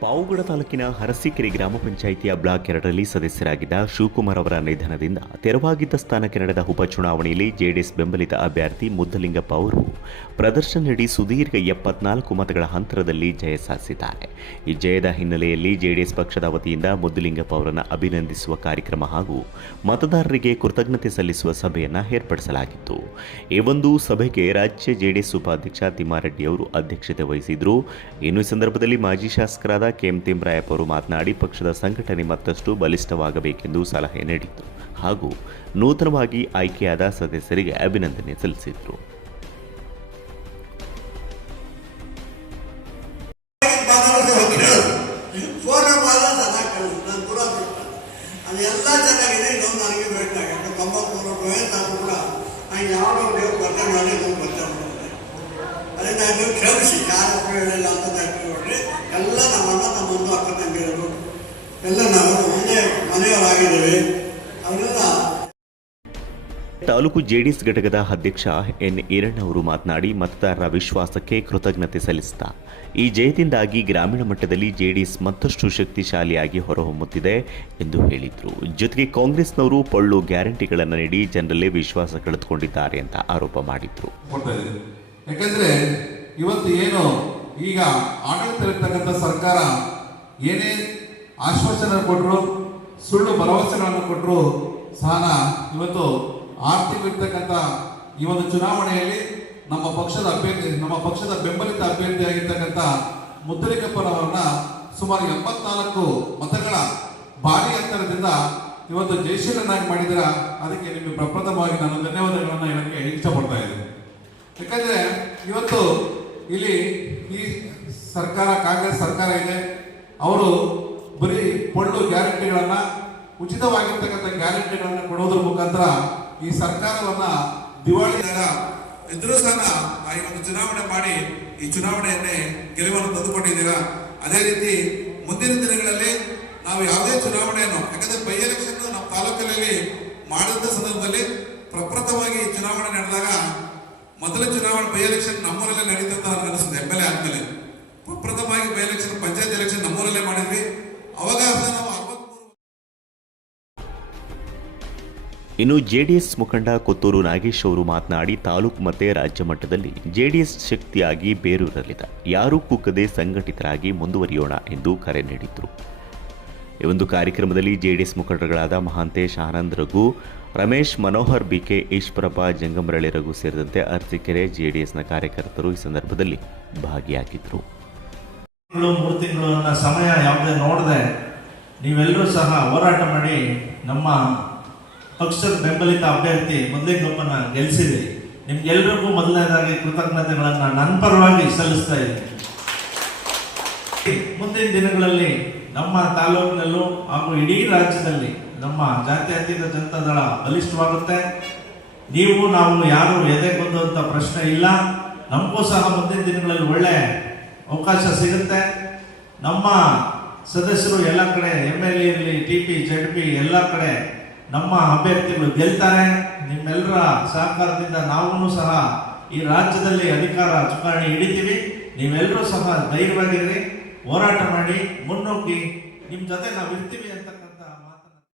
ಪಾವುಗಡ ತಾಲೂಕಿನ ಹರಸೀಕೆರೆ ಗ್ರಾಮ ಪಂಚಾಯಿತಿಯ ಬ್ಲಾಕ್ ಎರಡರಲ್ಲಿ ಸದಸ್ಯರಾಗಿದ್ದ ಶಿವಕುಮಾರ್ ಅವರ ನಿಧನದಿಂದ ತೆರವಾಗಿದ್ದ ಸ್ಥಾನಕ್ಕೆ ನಡೆದ ಉಪಚುನಾವಣೆಯಲ್ಲಿ ಜೆಡಿಎಸ್ ಬೆಂಬಲಿತ ಅಭ್ಯರ್ಥಿ ಮುದ್ದಲಿಂಗಪ್ಪ ಅವರು ಪ್ರದರ್ಶನ ನೀಡಿ ಸುದೀರ್ಘ ಎಪ್ಪತ್ನಾಲ್ಕು ಮತಗಳ ಅಂತರದಲ್ಲಿ ಜಯ ಸಾಧಿಸಿದ್ದಾರೆ. ಈ ಜಯದ ಹಿನ್ನೆಲೆಯಲ್ಲಿ ಜೆಡಿಎಸ್ ಪಕ್ಷದ ವತಿಯಿಂದ ಮುದ್ದಲಿಂಗಪ್ಪ ಅವರನ್ನು ಅಭಿನಂದಿಸುವ ಕಾರ್ಯಕ್ರಮ ಹಾಗೂ ಮತದಾರರಿಗೆ ಕೃತಜ್ಞತೆ ಸಲ್ಲಿಸುವ ಸಭೆಯನ್ನು ಏರ್ಪಡಿಸಲಾಗಿತ್ತು. ಈ ಒಂದು ಸಭೆಗೆ ರಾಜ್ಯ ಜೆಡಿಎಸ್ ಉಪಾಧ್ಯಕ್ಷ ತಿಮ್ಮಾರೆಡ್ಡಿ ಅವರು ಅಧ್ಯಕ್ಷತೆ ವಹಿಸಿದ್ರು. ಇನ್ನು ಸಂದರ್ಭದಲ್ಲಿ ಮಾಜಿ ಶಾಸಕರಾದ ಕೆಎಂ ಅವರು ಮಾತನಾಡಿ, ಪಕ್ಷದ ಸಂಘಟನೆ ಮತ್ತಷ್ಟು ಬಲಿಷ್ಠವಾಗಬೇಕೆಂದು ಸಲಹೆ ನೀಡಿತು ಹಾಗೂ ನೂತನವಾಗಿ ಆಯ್ಕೆಯಾದ ಸದಸ್ಯರಿಗೆ ಅಭಿನಂದನೆ ಸಲ್ಲಿಸಿದರು. ನೀವು ಕೇಳಿಸಿ ಯಾರು ಹೇಳಿಲ್ಲ ಅಂತ ಎಲ್ಲ ನಮ್ಮನ್ನ ನಮ್ಮೊಂದು ಅಕ್ಕ ತಂಗಿಯರು ಎಲ್ಲ ನಾವು ಒಂದೇ ಮನೆಯವರಾಗಿದ್ದೇವೆ. ಅವರೆಲ್ಲ ತಾಲೂಕು ಜೆಡಿಎಸ್ ಘಟಕದ ಅಧ್ಯಕ್ಷ ಎನ್ ಈರಣ್ಣ ಅವರು ಮಾತನಾಡಿ ಮತದಾರರ ವಿಶ್ವಾಸಕ್ಕೆ ಕೃತಜ್ಞತೆ ಸಲ್ಲಿಸಿದ. ಈ ಜಯದಿಂದಾಗಿ ಗ್ರಾಮೀಣ ಮಟ್ಟದಲ್ಲಿ ಜೆಡಿಎಸ್ ಮತ್ತಷ್ಟು ಶಕ್ತಿಶಾಲಿಯಾಗಿ ಹೊರಹೊಮ್ಮುತ್ತಿದೆ ಎಂದು ಹೇಳಿದರು. ಜೊತೆಗೆ ಕಾಂಗ್ರೆಸ್ನವರು ಪೊಳ್ಳು ಗ್ಯಾರಂಟಿಗಳನ್ನು ನೀಡಿ ಜನರಲ್ಲೇ ವಿಶ್ವಾಸ ಕಳೆದುಕೊಂಡಿದ್ದಾರೆ ಅಂತ ಆರೋಪ ಮಾಡಿದರು. ಈಗ ಆಡಳಿತ ಸರ್ಕಾರ ಏನೇ ಆಶ್ವಾಸನೆ ಕೊಟ್ಟರು ಸುಳ್ಳು ಭರವಸೆಗಳನ್ನು ಕೊಟ್ಟರು ಸಹ ಇವತ್ತು ಆರ್ಥಿಕ ಇರ್ತಕ್ಕಂಥ ಈ ಒಂದು ಚುನಾವಣೆಯಲ್ಲಿ ನಮ್ಮ ಪಕ್ಷದ ಅಭ್ಯರ್ಥಿ, ನಮ್ಮ ಪಕ್ಷದ ಬೆಂಬಲಿತ ಅಭ್ಯರ್ಥಿಯಾಗಿರ್ತಕ್ಕಂಥ ಮುದ್ದಲಿಕಪ್ಪನವರನ್ನ ಸುಮಾರು ಎಂಬತ್ನಾಲ್ಕು ಮತಗಳ ಭಾರಿ ಅಂತರದಿಂದ ಇವತ್ತು ಜಯಶೀಲನಾಗಿ ಮಾಡಿದಿರ ಅದಕ್ಕೆ ನಿಮಗೆ ಪ್ರಪ್ರಥಮವಾಗಿ ನಾನು ಧನ್ಯವಾದಗಳನ್ನು ಹೇಳಕ್ಕೆ ಇಷ್ಟಪಡ್ತಾ ಇದ್ದೀನಿ. ಯಾಕಂದ್ರೆ ಇವತ್ತು ಇಲ್ಲಿ ಈ ಸರ್ಕಾರ, ಕಾಂಗ್ರೆಸ್ ಸರ್ಕಾರ ಇದೆ. ಅವರು ಬರೀ ಪೊಳ್ಳು ಗ್ಯಾರಂಟಿಗಳನ್ನ, ಉಚಿತವಾಗಿರ್ತಕ್ಕಂಥ ಗ್ಯಾರಂಟಿಗಳನ್ನು ಕೊಡೋದ್ರ ಮುಖಾಂತರ ಈ ಸರ್ಕಾರವನ್ನ ದಿವಾಳಿ ಇದ್ರೂ ಸಹ ಈ ಒಂದು ಚುನಾವಣೆ ಮಾಡಿ ಈ ಚುನಾವಣೆಯನ್ನೇ ಗೆಲುವನ್ನು ತಂದುಕೊಂಡಿದ್ದೀರಾ ಅದೇ ರೀತಿ ಮುಂದಿನ ದಿನಗಳಲ್ಲಿ ನಾವು ಯಾವುದೇ ಚುನಾವಣೆಯನ್ನು, ಯಾಕಂದ್ರೆ ಬೈ ಎಲೆಕ್ಷನ್ ನಮ್ಮ ತಾಲೂಕಿನಲ್ಲಿ ಮಾಡಿದ ಸಂದರ್ಭದಲ್ಲಿ ಪ್ರಪ್ರಥಮವಾಗಿ ಮೊದಲ ಚುನಾವಣೆ ಬೈ ಎಲೆಕ್ಷನ್ ನಮ್ಮೂರಲ್ಲೇ ನಡೀತದೆ ಅಂತ ನನಗೆ ಅನಿಸ್ತದೆ ಎಂ ಎಲ್ ಎ ಆದ್ಮೇಲೆ. ಪ್ರಥಮವಾಗಿ ಬೈ ಎಲೆಕ್ಷನ್, ಪಂಚಾಯತ್ ಎಲೆಕ್ಷನ್ ನಮ್ಮೂರಲ್ಲೇ ಮಾಡಿದ್ವಿ. ಅವಾಗ ನಾವು ಇನ್ನು ಜೆಡಿಎಸ್ ಮುಖಂಡ ಕೊತ್ತೂರು ನಾಗೇಶ್ ಅವರು ಮಾತನಾಡಿ ತಾಲೂಕು ಮತ್ತು ರಾಜ್ಯ ಮಟ್ಟದಲ್ಲಿ ಜೆಡಿಎಸ್ ಶಕ್ತಿಯಾಗಿ ಬೇರೂರಲಿದೆ. ಯಾರೂ ಕುಕ್ಕದೆ ಸಂಘಟಿತರಾಗಿ ಮುಂದುವರಿಯೋಣ ಎಂದು ಕರೆ ನೀಡಿದರು. ಈ ಒಂದು ಕಾರ್ಯಕ್ರಮದಲ್ಲಿ ಜೆಡಿಎಸ್ ಮುಖಂಡರುಗಳಾದ ಮಹಾಂತೇಶ್, ಆನಂದ್ ರಘು ರಮೇಶ್, ಮನೋಹರ್, ಬಿಕೆ, ಈಶ್ವರಪ್ಪ, ಜಂಗಮರಳಿ, ರಘು ಸೇರಿದಂತೆ ಅರಸೀಕೆರೆ ಜೆಡಿಎಸ್ನ ಕಾರ್ಯಕರ್ತರು ಈ ಸಂದರ್ಭದಲ್ಲಿ ಭಾಗಿಯಾಗಿದ್ದರು. ಮೂರು ತಿಂಗಳು ಸಮಯ ಯಾವುದೇ ನೋಡದೆ ನೀವೆಲ್ಲರೂ ಸಹ ಹೋರಾಟ ಮಾಡಿ ನಮ್ಮ ಪಕ್ಷದ ಬೆಂಬಲಿತ ಅಭ್ಯರ್ಥಿ ಮೊದಲಿಂಗಪ್ಪನ ಗೆಲ್ಲಿಸಿದ್ರಿ ನಿಮ್ಗೆಲ್ರಿಗೂ ಮೊದಲನೇದಾಗಿ ಕೃತಜ್ಞತೆಗಳನ್ನು ನನ್ನ ಪರವಾಗಿ ಸಲ್ಲಿಸ್ತಾ ಇದ್ದೀನಿ. ಮುಂದಿನ ದಿನಗಳಲ್ಲಿ ನಮ್ಮ ತಾಲೂಕಿನಲ್ಲೂ ಹಾಗೂ ಇಡೀ ರಾಜ್ಯದಲ್ಲಿ ನಮ್ಮ ಜಾತ್ಯತೀತ ಜನತಾ ದಳ ಬಲಿಷ್ಠವಾಗುತ್ತೆ. ನೀವು, ನಾವು, ಯಾರು ಎದೆ ಬಂದಂತ ಪ್ರಶ್ನೆ ಇಲ್ಲ. ನಮಗೂ ಸಹ ಮುಂದಿನ ದಿನಗಳಲ್ಲಿ ಒಳ್ಳೆ ಅವಕಾಶ ಸಿಗುತ್ತೆ. ನಮ್ಮ ಸದಸ್ಯರು ಎಲ್ಲ ಕಡೆ ಎಂ ಎಲ್ ಎ ಇರಲಿ ಟಿ ಪಿ ಜೆಡ್ ಪಿ ಎಲ್ಲ ಕಡೆ ನಮ್ಮ ಅಭ್ಯರ್ಥಿಗಳು ಗೆಲ್ತಾರೆ. ನಿಮ್ಮೆಲ್ಲರ ಸಹಕಾರದಿಂದ ನಾವು ಸಹ ಈ ರಾಜ್ಯದಲ್ಲಿ ಅಧಿಕಾರ ಚುನಾವಣೆ ಹಿಡಿತೀವಿ. ನೀವೆಲ್ಲರೂ ಸಹ ಧೈರ್ಯವಾಗಿರಿ ಹೋರಾಟ ಮಾಡಿ ಮುನ್ನುಗ್ಗಿ ನಿಮ್ಮ ಜೊತೆ ನಾವು ಇರ್ತೀವಿ ಅಂತ